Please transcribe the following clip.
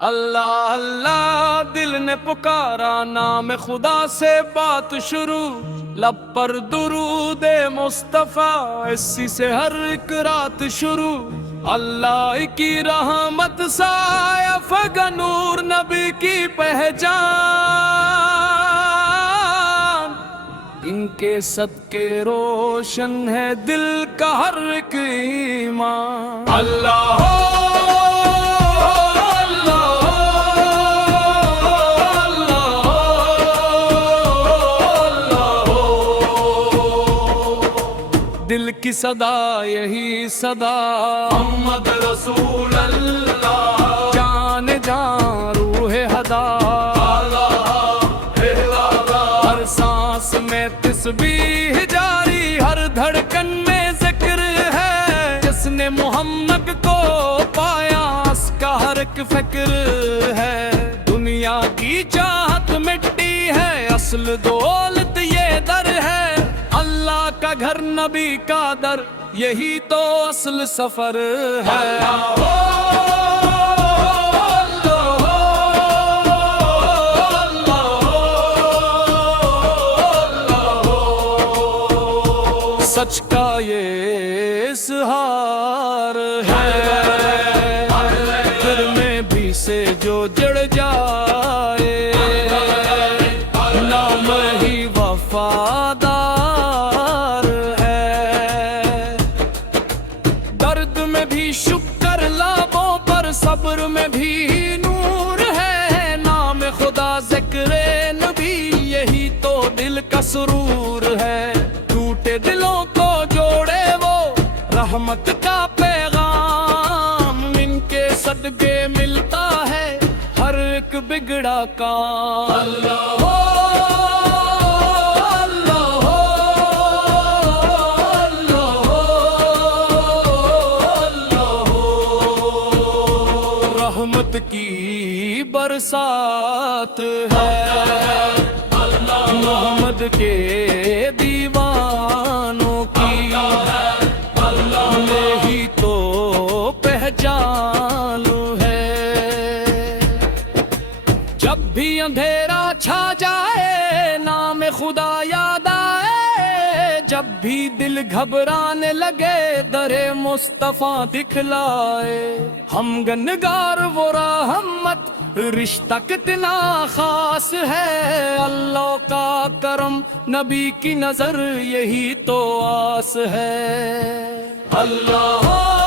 اللہ اللہ دل نے پکارا، نام خدا سے بات شروع، لب پر درود مصطفیٰ، اسی سے ہر ایک رات شروع۔ اللہ کی رحمت سایہ فگا نور، نبی کی پہچان، ان کے صدقے روشن ہے دل کا ہر ایک ایمان۔ اللہ دل کی صدا یہی صدا، محمد رسول اللہ، جان جان روح ہدا، ہر سانس میں تسبیح جاری، ہر دھڑکن میں ذکر ہے، جس نے محمد کو پایا اس کا ہر ایک فکر ہے۔ دنیا کی چاہت مٹی ہے، اصل دولت یہ در ہے، اللہ کا گھر نبی کا در، یہی تو اصل سفر ہے۔ سچ کا یہ اظہار ہے، دل میں بھی سے جو جڑ جائے، نام ہی وفادار ہے۔ درد میں بھی شکر لبوں پر، صبر میں بھی نور ہے، نام خدا ذکر نبی، یہی تو دل کا سرور ہے۔ ٹوٹے دلوں کو جوڑے وہ رحمت کا پیغام، ان کے صدقے ملتا ہے ہر ایک بگڑا کام۔ اللہ رحمت کی برسات ہے، محمد کے دیوانوں کی، یہی تو پہچان ہے۔ جب بھی اندھیرا چھا جائے نام خدا یاد آئے، جب بھی دل گھبرانے لگے در مصطفیٰ دکھلائے، ہم گنگار وہ رحمت، رشتہ کتنا خاص ہے، اللہ کا کرم نبی کی نظر، یہی تو آس ہے۔ اللہ